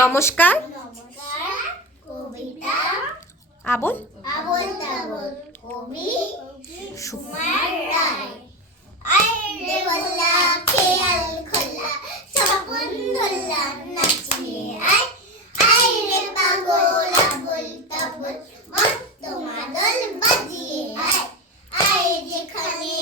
নমস্কার আবল আবল্লা খেয়াল খোলা সপন্দ নাচিয়ে আয় আয় রে পাগল আয় আয় রে